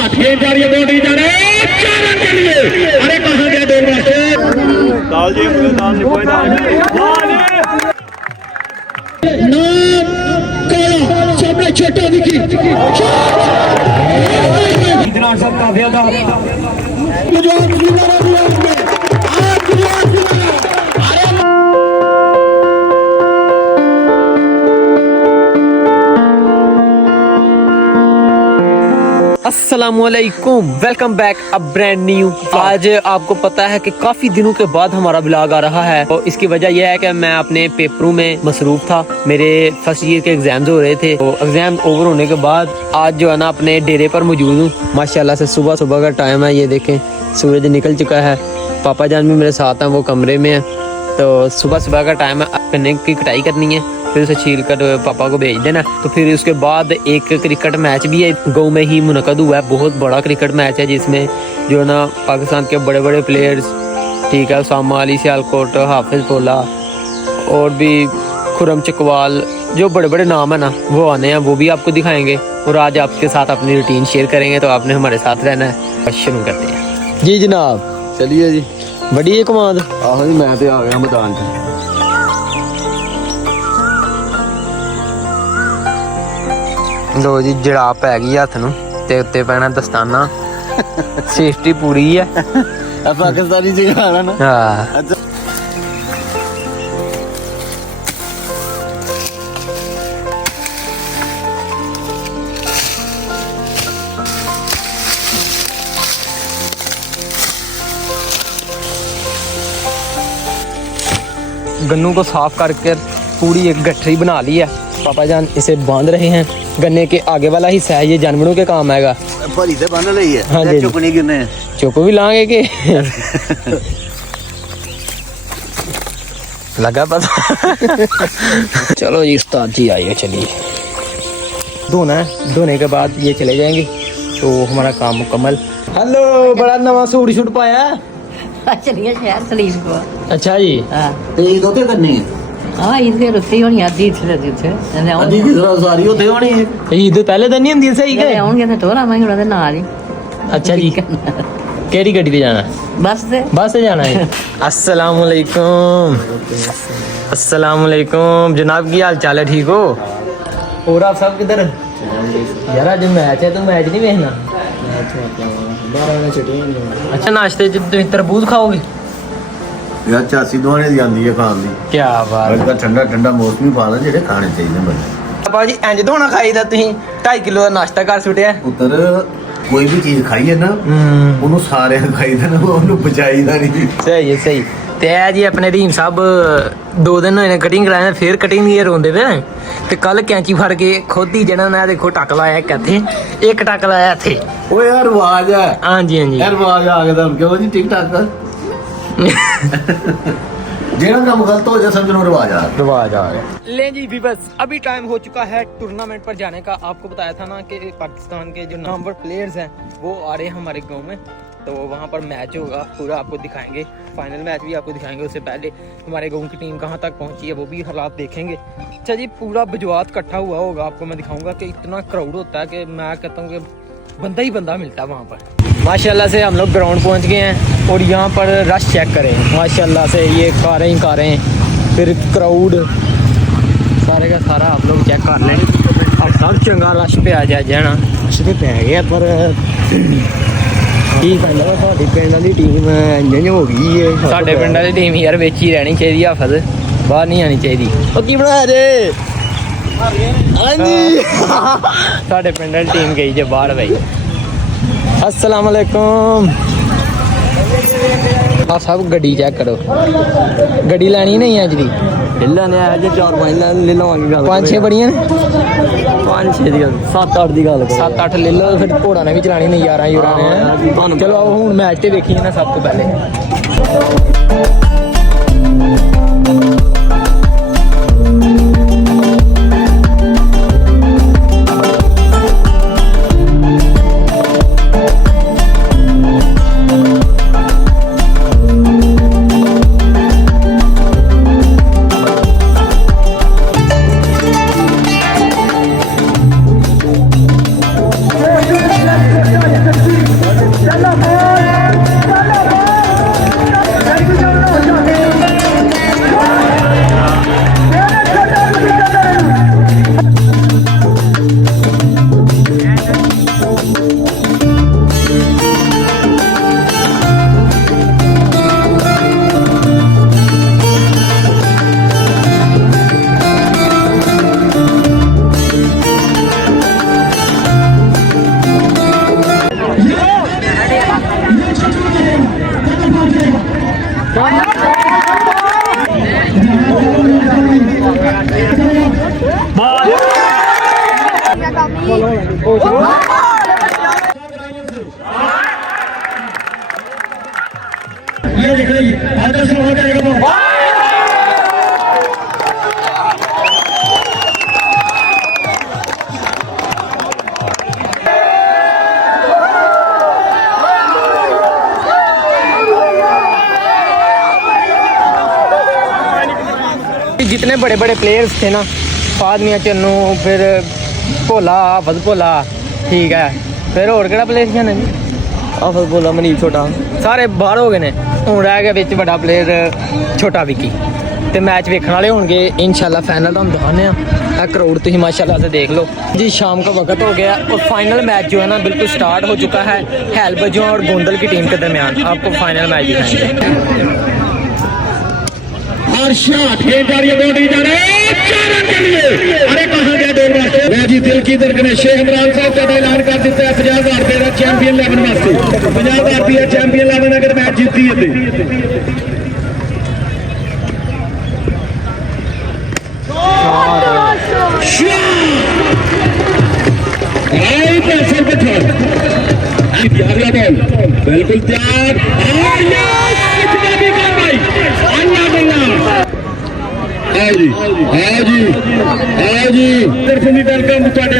Shot गेंद जा रही है, बाउंड्री जा रही है, 4 रन के लिए। अरे कहाँ गया दौड़ मास्टर, दाल जी दाल जी कोई दाल नाम काला सामने छोटा विकी इतना सब काफी था। अस्सलामुअलैकुम, welcome back a brand new. आज आपको पता है कि काफी दिनों के बाद हमारा व्लॉग आ रहा है और इसकी वजह यह है कि मैं अपने पेपरों में मसरूफ था। मेरे फर्स्ट ईयर के एग्जाम्स हो रहे थे, तो एग्जाम ओवर होने के बाद आज जो है ना अपने डेरे पर मौजूद हूँ। माशाल्लाह से सुबह सुबह का टाइम है, ये देखें सूरज निकल चुका है। पापा जान भी मेरे साथ हैं, वो कमरे में है। तो सुबह सुबह का टाइम है, गन्ने की कटाई करनी है, फिर उसे छील कर पापा को भेज देना। तो फिर उसके बाद एक क्रिकेट मैच भी है, गाँव में ही मुनक़द हुआ है। बहुत बड़ा क्रिकेट मैच है जिसमें जो है ना पाकिस्तान के बड़े बड़े प्लेयर्स, ठीक है, उसामा अली सियालकोट, हाफिज पोला और भी खुरम चकवाल, जो बड़े बड़े नाम है ना वो आने हैं, वो भी आपको दिखाएंगे। और आज आपके साथ अपनी रूटीन शेयर करेंगे, तो आपने हमारे साथ रहना है। शुरू करते हैं जी जनाब। चलिए जी, बड़ी है कमांड। आहो जी, मैं तो आ गया मैदान च। लो जी, जड़ा पै गई हथ नूं ते उत्ते पैना दस्ताना। सेफ्टी पूरी है। पाकिस्तानी सिखाना ना। हाँ, अच्छा गन्नू को साफ करके पूरी एक गठरी बना ली है। पापा जान इसे बांध रहे हैं। गन्ने के आगे वाला हिस्सा है, ये जानवरों के काम आएगा। भरी से बन रही है। हाँ जी, चुकनी गिरने चुप भी लाएंगे के लगा पता। चलो जी, उस्ताद जी आइए, चलिए धोना है। धोने के बाद ये चले जाएंगे, तो हमारा काम मुकम्मल। हेलो, बड़ा नवा सूट शूट पाया। चलिए शहर सलीम को। अच्छा जी, हाँ ਤੇ ਇਹ ਦੋਤੇ ਕਰਨੀ ਹੈ हाँ इधर रुकती होनी आधी इधर उधर ਅੱਧੀ ਦੀ ਜ਼ਰਾ ਸਾਰੀ ਉੱਥੇ ਹੋਣੀ ਹੈ। ईद पहले दिन नहीं होंगी सही है। आउणगे ते टोरा मैं उन्हां दे नाल ही अच्छा जी, केड़ी गड्डी ते जाना है? बस से बस से जाना है। अस्सलाम वालेकुम। अस्सलाम वालेकुम जनाब, की हाल चाल है? ठीक हो? और आप सब किधर? यार आज मैच है, तो मैच नहीं देखना? अच्छा, नाश्ते च तरबूज खाओगे? ਯਾਰ ਚਾਸੀ ਦੋਣੇ ਦੀ ਆਂਦੀ ਹੈ ਖਾਣ ਦੀ। क्या बात ਅੱਜ ਤਾਂ ਠੰਡਾ ਠੰਡਾ ਮੌਸਮੀ ਫਲ ਜਿਹੜੇ ਖਾਣੇ ਚਾਹੀਦੇ ਬੰਦੇ। पापा जी, इंज धोना खाईदा तुसीं 2.5 किलो ਦਾ ਨਾਸ਼ਤਾ ਕਰ ਸੁਟਿਆ। ਪੁੱਤਰ ਕੋਈ ਵੀ ਚੀਜ਼ ਖਾਈਏ ਨਾ ਉਹਨੂੰ ਸਾਰਿਆਂ ਨੂੰ ਖਾਈਦਾ ਨਾ, ਉਹਨੂੰ ਬਚਾਈਦਾ ਨਹੀਂ। सही है, सही। ਤੇ ਇਹ ਜੀ ਆਪਣੇ ਰਹੀਮ ਸਾਹਿਬ 2 ਦਿਨ ਹੋਏ ਨੇ ਕਟਿੰਗ ਕਰਾਇਆ, ਫੇਰ ਕਟਿੰਗ ਦੀ ਰੋਂਦੇ ਵੇ। ਤੇ ਕੱਲ ਕੈਂਚੀ ਫੜ ਕੇ ਖੁਦ ਹੀ ਜਿਹੜਾ ਨਾ ਦੇਖੋ ਟੱਕ ਲਾਇਆ ਇੱਕ ਇੱਥੇ, ਇੱਕ ਟੱਕ ਲਾਇਆ ਇੱਥੇ। ਓਏ ਯਾਰ ਰਿਵਾਜ ਹੈ। ਹਾਂਜੀ ਹਾਂਜੀ, ਯਾਰ ਰਿਵਾਜ ਆ ਗਿਆ ਤਾਂ ਕਿਉਂ ਜੀ ਟਿਕ ਟਾਕ ਜਿਹੜਾ ਕੰਮ ਗਲਤ ਹੋ ਜਾ समझ लो रिवाज आ रिवाज आ गया। ले जी भी बस अभी टाइम हो चुका है टूर्नामेंट पर जाने का। आपको बताया था ना कि पाकिस्तान के जो नामवर प्लेयर्स हैं वो आ रहे हैं हमारे गांव में, तो वहाँ पर मैच होगा, पूरा आपको दिखाएंगे। फाइनल मैच भी आपको दिखाएंगे। उससे पहले हमारे गांव की टीम कहाँ तक पहुँची है वो भी हालात देखेंगे। अच्छा जी, पूरा बजवात इकट्ठा हुआ होगा, आपको मैं दिखाऊंगा कि इतना क्राउड होता है कि मैं कहता हूँ कि बंदा ही बंदा मिलता है वहाँ पर। माशाल्लाह से हम लोग ग्राउंड पहुँच गए हैं और यहाँ पर रश चेक करें। माशाल्लाह से ये कारें ही कारें, फिर क्राउड सारे का सारा आप लोग चेक कर लें। अब सब चंगा रश पे आ जाए ना, रश तो पै गया पर ठीक है। साडी पिंड वाली टीम इंज हो गई है। साडे पिंड वाली टीम यार विच ही रहनी चाहिए, हाफिज बाहर नहीं आनी चाहिए। ओ की बनाया जे? हाँ जी, साडे पिंड वाली टीम गई जे बाहर भाई। अस्सलाम वालेकुम। आप सब गड्डी चेक करो, गड्डी लैनी नहीं अज दी? लेने आया जे 4-5 ले लवांगे गल 5-6 बड़ियां 5-6 दी गल 7-8 दी गल 7-8 ले लो, फिर घोड़ा ने भी चलानी नहीं, 11 ने। चलो आओ हुण मैच ते देखिए ना सब तो पहले। जितने बड़े बड़े प्लेयर्स थे ना, फाद मियां चन्नू, फिर भोला, आफत भोला, ठीक है, फिर और केड़ा प्लेयर थे ना जी, आफत भोला, मनीष छोटा, सारे बाहर हो गए ने। हुण रह गया विच बड़ा प्लेयर छोटा विकी। तो मैच वेखने वाले होंगे इंशाल्लाह, फाइनल हम दिखाने हैं। करोड़ तुम माशाल्लाह से देख लो जी। शाम का वक्त हो गया और फाइनल मैच जो है ना बिल्कुल स्टार्ट हो चुका है हैलबजुआ और गोंदल की टीम के दरमियान। आपको फाइनल मैच दिखाएंगे। अरे कहाँ गया दौड़ वास्ते? मैं जी दिल की धड़कन शेख इमरान साहब का ऐलान कर दिता है 50,000 रुपये का चैंपियन 11 वास्ते। 50,000 रुपया चैंपियन 11 अगर मैच जीती है बिल्कुल तैयार।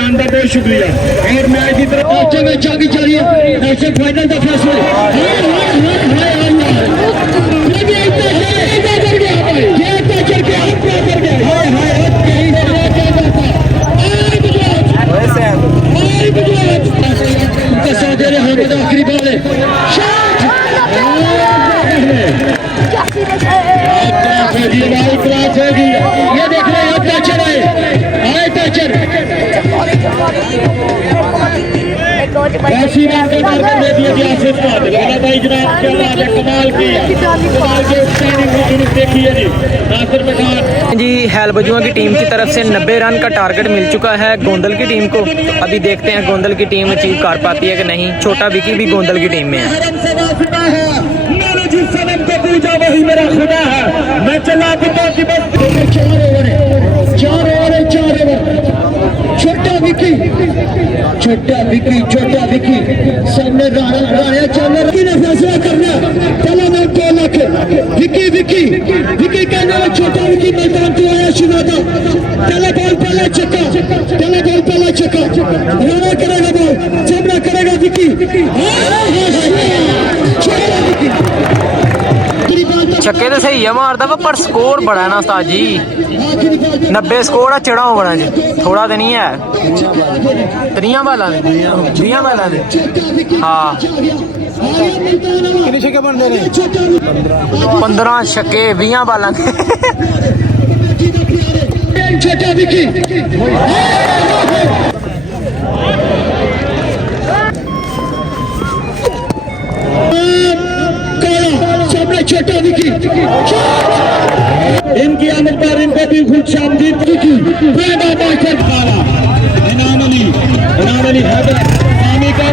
आने का बहुत शुक्रिया। और मैच की तरफ आगे चलिए, ऐसे फाइनल का आखिरी बॉल है, ये देख रहे हैं टचर है, टचर ऐसी बात दे दिया भाई जनाब, क्या बात है, कमाल की कमाल के देखी है जी। नासिर पठान जी हैलबजुआ की टीम की तरफ से 90 रन का टारगेट मिल चुका है गोंदल की टीम को। तो अभी देखते हैं गोंदल की टीम अचीव कर पाती है कि नहीं। छोटा विकी भी गोंदल की टीम में है। जिस सनम को पूजा वही मेरा खुदा है। मैं चला पिता की बस 4 ओवर छोटा विकी सामने राणा चल फैसला करना। चलो मैं 2 लाख विकी कहने में छोटा विकी मैदान तो आया सुना था। पहला बॉल पहला चक्का राणा करेगा बॉल, सामना करेगा विकी। छोटा विकी छक्के तो सही है मारता पर स्कोर बड़ा है ना उस्ताद जी। 90 स्कोर है, चढ़ा हो बड़ा जी, थोड़ा तो नहीं है। 3 बाला हाँ 15 छक्के 20 बाला छोटा विकी इनकी आमद पर इनको भी खुश आमदीद की। इनाम अली हैदर पानी का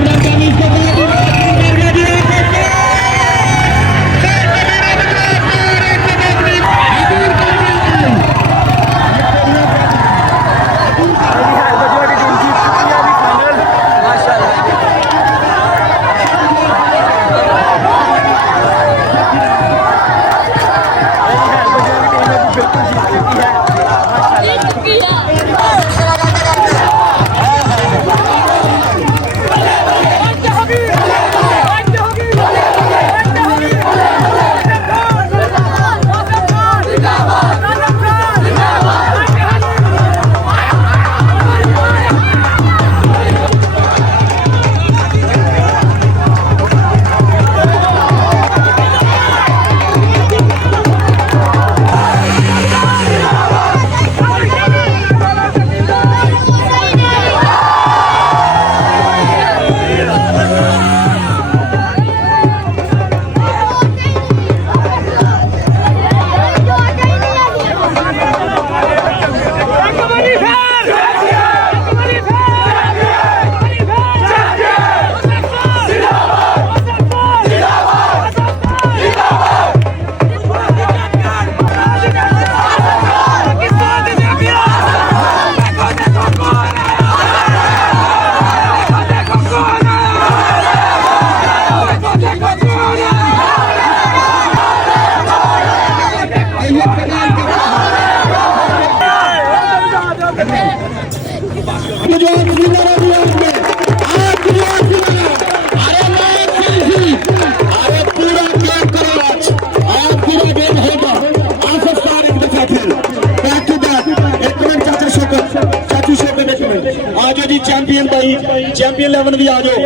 चैंपियन 11 भी आ जाओ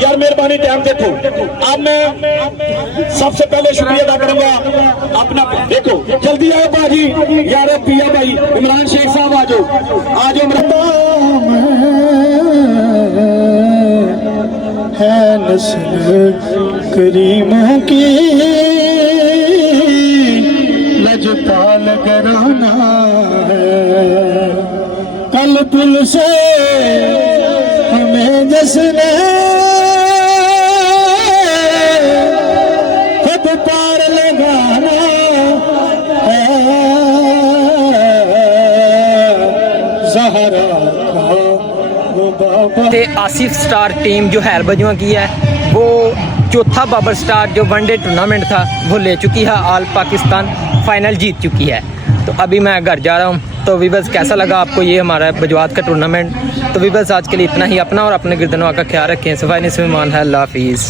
यार, मेहरबानी टाइम देखो। अब मैं सबसे पहले शुक्रिया अदा करूंगा अपना, देखो जल्दी आओ बाजी यार, पिया भाई इमरान शेख साहब आ जाओ है नस्ल करीमों की लजपाल घराना है, कल पुल से हमें जश्न खुद पार लगाना है, ज़हरा का वो बाबा। ते आसिफ स्टार टीम जो हैर बजुआ की है वो चौथा बाबर स्टार जो वनडे टूर्नामेंट था वो ले चुकी है, ऑल पाकिस्तान फाइनल जीत चुकी है। तो अभी मैं घर जा रहा हूँ। तो वीबस कैसा लगा आपको ये हमारा बजवात का टूर्नामेंट? तो वीबस आज के लिए इतना ही। अपना और अपने गिरदनों का ख्याल रखें। सफाई निस्मान है। अल्लाह हाफिज़।